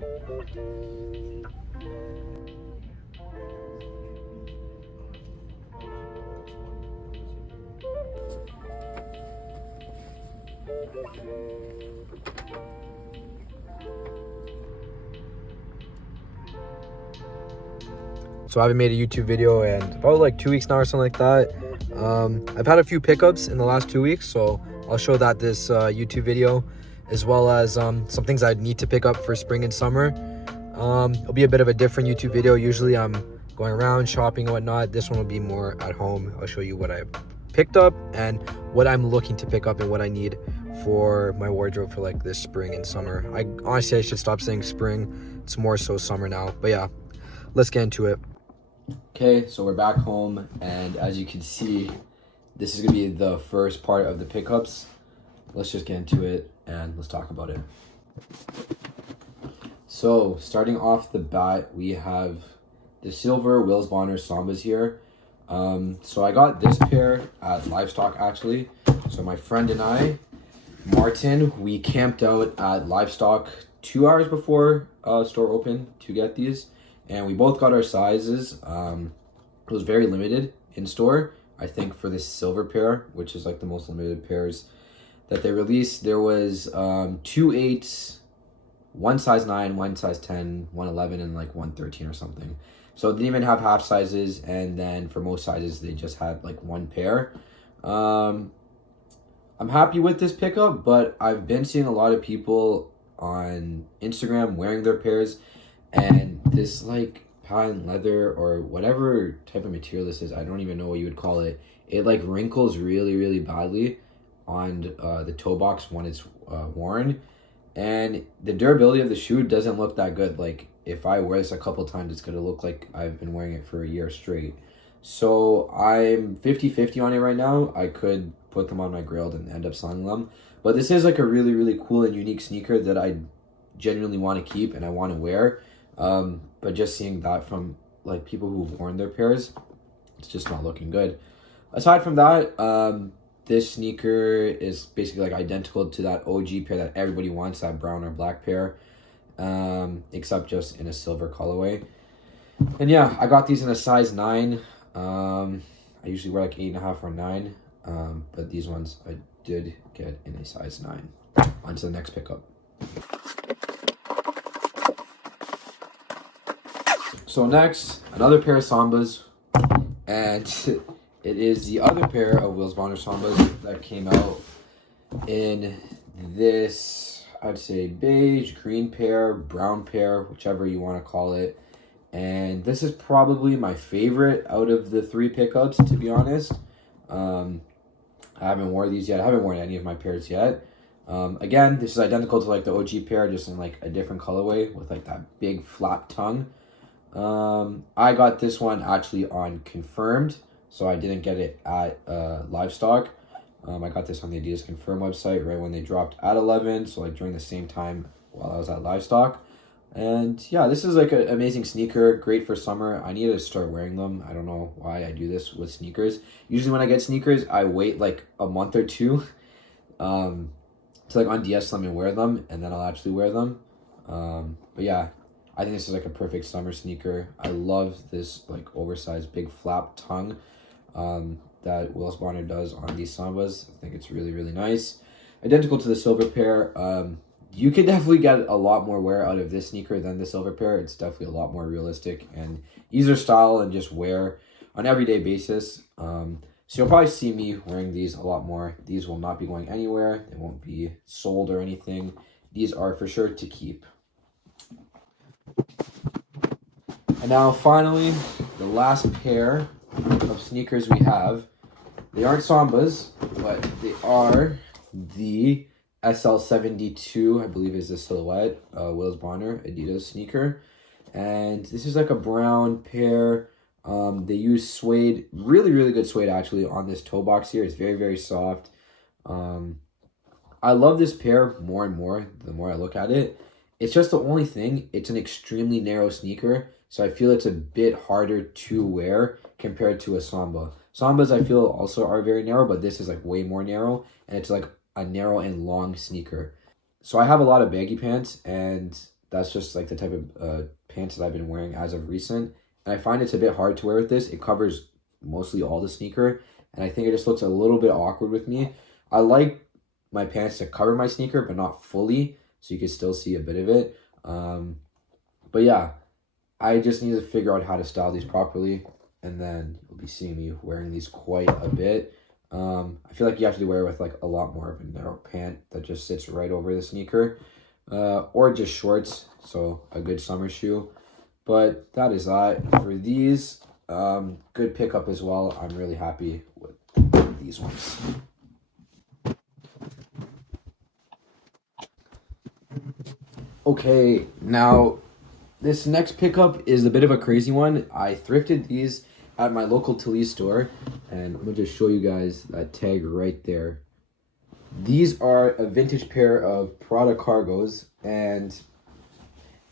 So I haven't made a YouTube video in about like 2 weeks now or something like that. I've had a few pickups in the last 2 weeks, so I'll show that this YouTube video, as well as some things I need to pick up for spring and summer. It'll be a bit of a different YouTube video. Usually I'm going around shopping and whatnot. This one will be more at home. I'll show you what I picked up and what I'm looking to pick up and what I need for my wardrobe for like this spring and summer. I should stop saying spring. It's more so summer now. But yeah, let's get into it. Okay, so we're back home, and as you can see, this is gonna be the first part of the pickups. Let's just get into it and let's talk about it. So starting off the bat, we have the silver Wills Bonner Sambas here. So I got this pair at Livestock actually. So my friend and I, Martin, we camped out at Livestock 2 hours before store open to get these. And we both got our sizes. It was very limited in store. I think for this silver pair, which is like the most limited pairs that they released, there was 2 8s, one size 9, one size 10, one 11, and like 113 or something. So they didn't even have half sizes, and then for most sizes, they just had like one pair. I'm happy with this pickup, but I've been seeing a lot of people on Instagram wearing their pairs, and this like patent leather or whatever type of material this is, I don't even know what you would call it. It like wrinkles really, really badly on the toe box when it's worn, and the durability of the shoe doesn't look that good. Like if I wear this a couple times, it's gonna look like I've been wearing it for a year straight. So I'm 50-50 on it right now. I could put them on my grill and end up selling them, but this is like a really, really cool and unique sneaker that I genuinely want to keep and I want to wear. But just seeing that from like people who've worn their pairs, it's just not looking good. Aside from that, this sneaker is basically like identical to that OG pair that everybody wants, that brown or black pair, except just in a silver colorway. And yeah, I got these in a size 9. I usually wear like 8.5 or 9, but these ones I did get in a size 9. On to the next pickup. So next, another pair of Sambas, and it is the other pair of Wills Bonner Sambas that came out in this, I'd say beige, green pair, brown pair, whichever you want to call it. And this is probably my favorite out of the 3 pickups, to be honest. I haven't worn these yet. I haven't worn any of my pairs yet. Again, this is identical to like the OG pair, just in like a different colorway with like that big flat tongue. I got this one actually on Confirmed, so I didn't get it at Livestock. I got this on the Adidas Confirm website right when they dropped at 11, so like during the same time while I was at Livestock. And yeah, this is like an amazing sneaker, great for summer. I need to start wearing them. I don't know why I do this with sneakers. Usually when I get sneakers, I wait like a month or two to like un-DS them and wear them, and then I'll actually wear them. But yeah, I think this is like a perfect summer sneaker. I love this like oversized big flap tongue that Wills Bonner does on these Sambas. I think it's really, really nice. Identical to the silver pair. You could definitely get a lot more wear out of this sneaker than the silver pair. It's definitely a lot more realistic and easier style and just wear on an everyday basis. So you'll probably see me wearing these a lot more. These will not be going anywhere. They won't be sold or anything. These are for sure to keep. And now finally, the last pair of sneakers we have. They aren't Sambas, but they are the SL72, I believe is the silhouette, Wills Bonner Adidas sneaker. And this is like a brown pair. They use suede, really, really good suede actually on this toe box here. It's very, very soft. I love this pair more and more the more I look at it. It's just the only thing, it's an extremely narrow sneaker, so I feel it's a bit harder to wear compared to a Samba. Sambas I feel also are very narrow, but this is like way more narrow, and it's like a narrow and long sneaker. So I have a lot of baggy pants, and that's just like the type of pants that I've been wearing as of recent. And I find it's a bit hard to wear with this. It covers mostly all the sneaker, and I think it just looks a little bit awkward with me. I like my pants to cover my sneaker, but not fully, so you can still see a bit of it. But yeah, I just need to figure out how to style these properly, and then you'll be seeing me wearing these quite a bit. I feel like you have to wear with like a lot more of a narrow pant that just sits right over the sneaker, or just shorts, so a good summer shoe. But that is that for these. Good pickup as well. I'm really happy with these ones. Okay, now this next pickup is a bit of a crazy one. I thrifted these at my local Toulouse store, and I'm gonna just show you guys that tag right there. These are a vintage pair of Prada cargos, and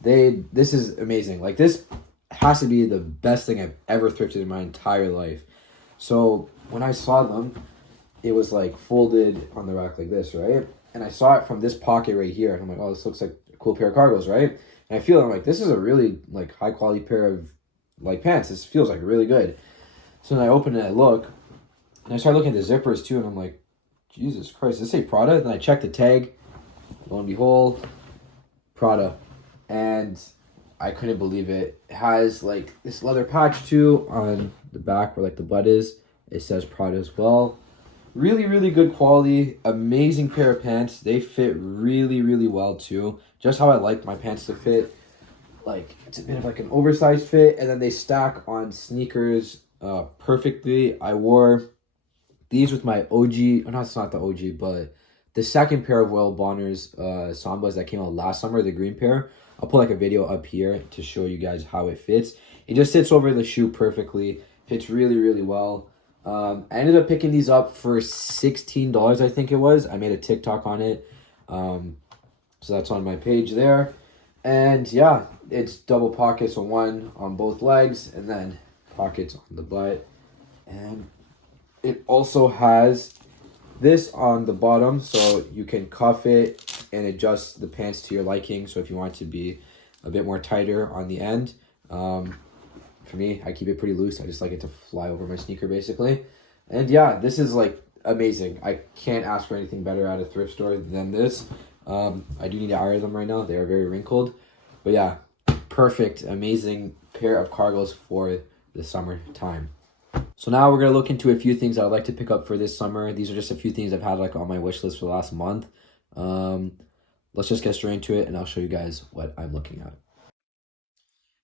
this is amazing. Like, this has to be the best thing I've ever thrifted in my entire life. So when I saw them, it was like folded on the rack like this, right? And I saw it from this pocket right here, and I'm like, oh, this looks like a cool pair of cargos, right? And I'm like, this is a really like high quality pair of like pants. This feels like really good. So then I open it, I look, and I start looking at the zippers too, and I'm like, Jesus Christ, does this say Prada? Then I check the tag, lo and behold, Prada. And I couldn't believe it. It has like this leather patch too on the back where like the butt is. It says Prada as well. Really, really good quality. Amazing pair of pants. They fit really, really well too. Just how I like my pants to fit. Like, it's a bit of like an oversized fit, and then they stack on sneakers perfectly. I wore these with my OG, or not, it's not the OG, but the second pair of Will Bonner's Sambas that came out last summer, the green pair. I'll put like a video up here to show you guys how it fits. It just sits over the shoe perfectly. Fits really, really well. I ended up picking these up for $16, I think it was. I made a TikTok on it. So that's on my page there. And yeah, it's double pockets, so one on both legs and then pockets on the butt. And it also has this on the bottom, so you can cuff it and adjust the pants to your liking. So if you want it to be a bit more tighter on the end, for me, I keep it pretty loose. I just like it to fly over my sneaker basically. And yeah, this is like amazing. I can't ask for anything better at a thrift store than this. I do need to iron them right now. They are very wrinkled. But yeah, perfect, amazing pair of cargos for the summertime. So now we're going to look into a few things I'd like to pick up for this summer. These are just a few things I've had like on my wish list for the last month. Let's just get straight into it, and I'll show you guys what I'm looking at.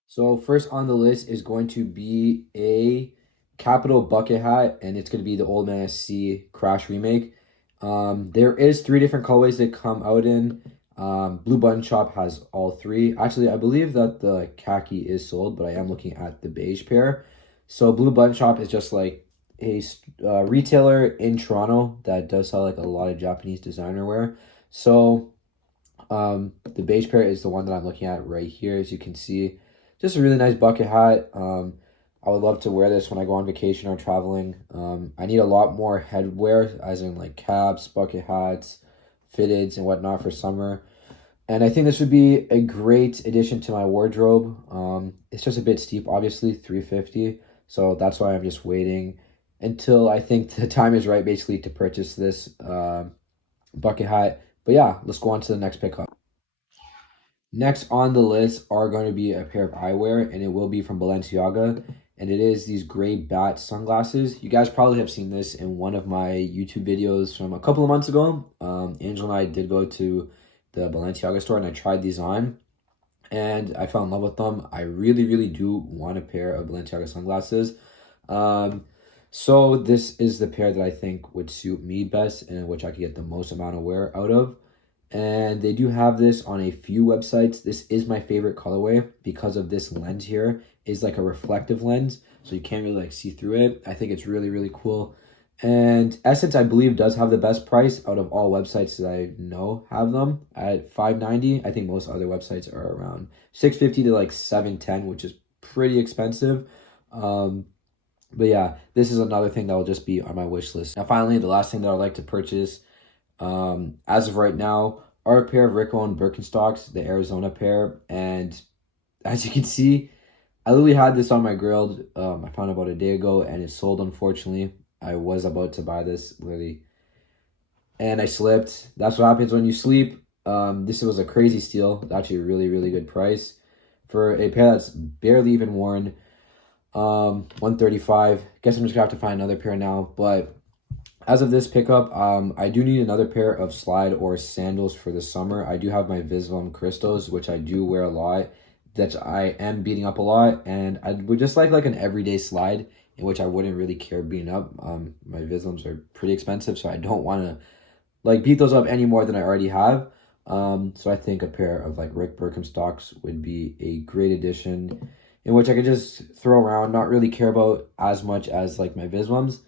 So first on the list is going to be a Capital bucket hat, and it's going to be the Old Man SC Crash remake. There is 3 different colorways that come out in. Blue Button Shop has all 3. Actually, I believe that the khaki is sold, but I am looking at the beige pair. So Blue Button Shop is just like a retailer in Toronto that does sell like a lot of Japanese designer wear. So the beige pair is the one that I'm looking at right here. As you can see, just a really nice bucket hat. I would love to wear this when I go on vacation or traveling. I need a lot more headwear, as in like caps, bucket hats, fitteds, and whatnot for summer. And I think this would be a great addition to my wardrobe. It's just a bit steep, obviously, $350. So that's why I'm just waiting until I think the time is right, basically, to purchase this bucket hat. But yeah, let's go on to the next pickup. Next on the list are going to be a pair of eyewear, and it will be from Balenciaga. And it is these gray bat sunglasses. You guys probably have seen this in one of my YouTube videos from a couple of months ago. Angel and I did go to the Balenciaga store, and I tried these on, and I fell in love with them. I really, really do want a pair of Balenciaga sunglasses. So this is the pair that I think would suit me best, and which I could get the most amount of wear out of. And they do have this on a few websites. This is my favorite colorway because of this lens here. Is like a reflective lens, so you can't really like see through it. I think it's really, really cool. And Essence, I believe, does have the best price out of all websites that I know have them at $590. I think most other websites are around $650 to like $710, which is pretty expensive. But yeah, this is another thing that will just be on my wish list. Now, finally, the last thing that I'd like to purchase, as of right now, are a pair of Rick Owens Birkenstocks, the Arizona pair. And as you can see, I literally had this on my grill. I found it about a day ago and it sold, unfortunately. I was about to buy this literally and I slipped. That's what happens when you sleep. This was a crazy steal. It's actually a really, really good price for a pair that's barely even worn. 135. Guess I'm just gonna have to find another pair now. But as of this pickup, I do need another pair of slide or sandals for the summer. I do have my Vislam Crystals, which I do wear a lot, that I am beating up a lot, and I would just like an everyday slide in which I wouldn't really care beating up. My Vislams are pretty expensive, so I don't want to like beat those up any more than I already have. So I think a pair of like Rick Birkenstocks would be a great addition in which I could just throw around, not really care about as much as like my Vislams.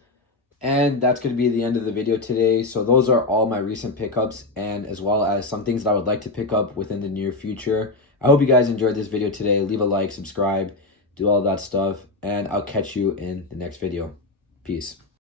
And that's going to be the end of the video today. So those are all my recent pickups, and as well as some things that I would like to pick up within the near future. I hope you guys enjoyed this video today. Leave a like, subscribe, do all that stuff, and I'll catch you in the next video. Peace.